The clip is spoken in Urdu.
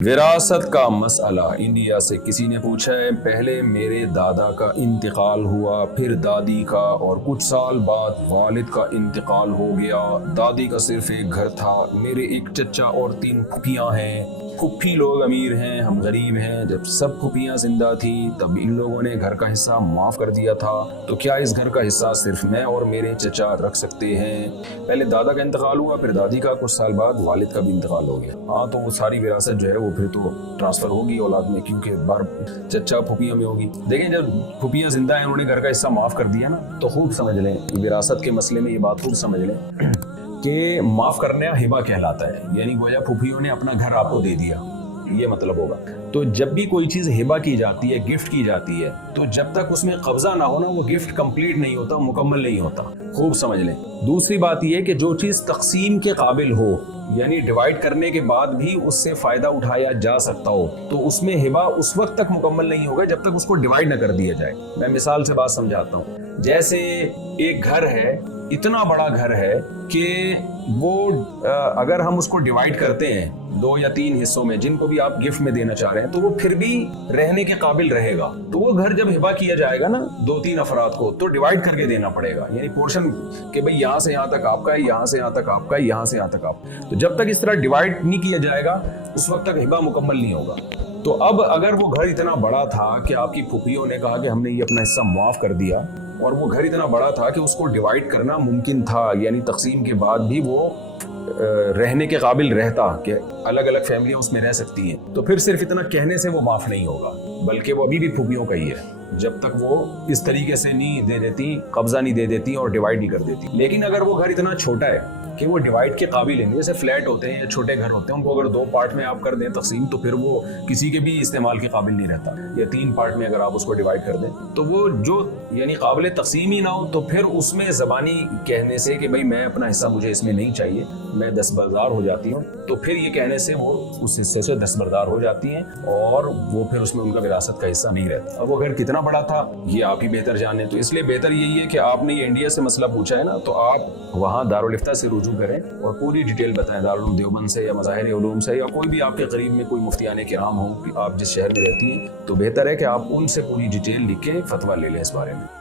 وراثت کا مسئلہ انڈیا سے کسی نے پوچھا ہے، پہلے میرے دادا کا انتقال ہوا، پھر دادی کا، اور کچھ سال بعد والد کا انتقال ہو گیا۔ دادی کا صرف ایک گھر تھا، میرے ایک چچا اور 3 پھوپھیاں ہیں۔ پھوپھی لوگ امیر ہیں، ہم غریب ہیں۔ جب سب پھوپھیاں زندہ تھیں تب ان لوگوں نے گھر کا حصہ معاف کر دیا تھا، تو کیا اس گھر کا حصہ صرف میں اور میرے چچا رکھ سکتے ہیں؟ پہلے دادا کا انتقال ہوا، پھر دادی کا، کچھ سال بعد والد کا بھی انتقال ہو گیا۔ ہاں، تو وہ ساری وراثت جو ہے وہ پھر تو ٹرانسفر ہوگی اولاد میں، کیونکہ بار چچا پھوپھیاں میں ہوگی۔ دیکھیں، جب پھوپھیاں زندہ ہیں، انہوں نے گھر کا حصہ معاف کر دیا نا، تو خوب سمجھ لیں وراثت کے مسئلے میں یہ بات خوب سمجھ لیں کہ معاف کرنا ہبہ کہلاتا ہے، یعنی گویا پھوپھیوں نے اپنا گھر آپ کو دے دیا، یہ مطلب ہوگا۔ تو جب بھی کوئی چیز ہبہ کی جاتی ہے، گفٹ کی جاتی ہے، تو جب تک اس میں قبضہ نہ ہونا، وہ گفٹ کمپلیٹ نہیں ہوتا، مکمل نہیں ہوتا، خوب سمجھ لیں۔ دوسری بات یہ کہ جو چیز تقسیم کے قابل ہو، یعنی ڈیوائیڈ کرنے کے بعد بھی اس سے فائدہ اٹھایا جا سکتا ہو، تو اس میں ہبہ اس وقت تک مکمل نہیں ہوگا جب تک اس کو ڈیوائیڈ نہ کر دیا جائے۔ میں مثال سے بات سمجھاتا ہوں۔ جیسے ایک گھر ہے، اتنا بڑا گھر ہے کہ وہ اگر ہم اس کو ڈیوائیڈ کرتے ہیں 2 یا 3 حصوں میں، جن کو بھی آپ گفٹ میں دینا چاہ رہے ہیں، تو وہ پھر بھی رہنے کے قابل رہے گا۔ تو وہ گھر جب ہبہ کیا جائے گا نا 2-3 افراد کو، تو ڈیوائیڈ کر کے دینا پڑے گا، یعنی پورشن کہ بھئی یہاں سے یہاں تک آپ کا ہے، یہاں سے یہاں تک آپ کا ہے، یہاں سے یہاں تک آپ۔ تو جب تک اس طرح ڈیوائیڈ نہیں کیا جائے گا، اس وقت تک ہبہ مکمل نہیں ہوگا۔ تو اب اگر وہ گھر اتنا بڑا تھا کہ آپ کی پھوپھیوں نے کہا کہ ہم نے یہ اپنا حصہ معاف کر دیا، اور وہ گھر اتنا بڑا تھا کہ اس کو ڈیوائیڈ کرنا ممکن تھا، یعنی تقسیم کے بعد بھی وہ رہنے کے قابل رہتا کہ الگ الگ فیملیاں اس میں رہ سکتی ہیں، تو پھر صرف اتنا کہنے سے وہ معاف نہیں ہوگا، بلکہ وہ ابھی بھی پھوپھیوں کا ہی ہے، جب تک وہ اس طریقے سے نہیں دے دیتی، قبضہ نہیں دے دیتی اور ڈیوائیڈ نہیں کر دیتی۔ لیکن اگر وہ گھر اتنا چھوٹا ہے کہ وہ ڈیوائیڈ کے قابل ہیں، جیسے فلیٹ ہوتے ہیں یا چھوٹے گھر ہوتے ہیں، ان کو اگر 2 پارٹ میں آپ کر دیں تقسیم، تو پھر وہ کسی کے بھی استعمال کے قابل نہیں رہتا، یا 3 پارٹ میں اگر آپ اس کو ڈیوائیڈ کر دیں، تو وہ جو یعنی قابل تقسیم ہی نہ ہو، تو پھر اس میں زبانی کہنے سے کہ بھئی میں اپنا حصہ مجھے اس میں نہیں چاہیے، میں دستبردار ہو جاتی ہوں، تو پھر یہ کہنے سے وہ اس حصے سے دستبردار ہو جاتی ہیں، اور وہ پھر اس میں ان کا وراثت کا حصہ نہیں رہتا۔ اب وہ گھر کتنا بڑا تھا یہ آپ ہی بہتر جانیں، تو اس لیے بہتر یہی ہے کہ آپ نے یہ انڈیا سے مسئلہ پوچھا ہے نا، تو آپ وہاں دارالفتہ سے رجوع کریں اور پوری ڈیٹیل بتائیں، دارالعلوم دیوبند سے یا مظاہر علوم سے، یا کوئی بھی آپ کے قریب میں کوئی مفتیان کرام ہوں، آپ جس شہر میں رہتی ہیں، تو بہتر ہے کہ آپ ان سے پوری ڈیٹیل لکھ کے فتویٰ لے لیں اس بارے میں۔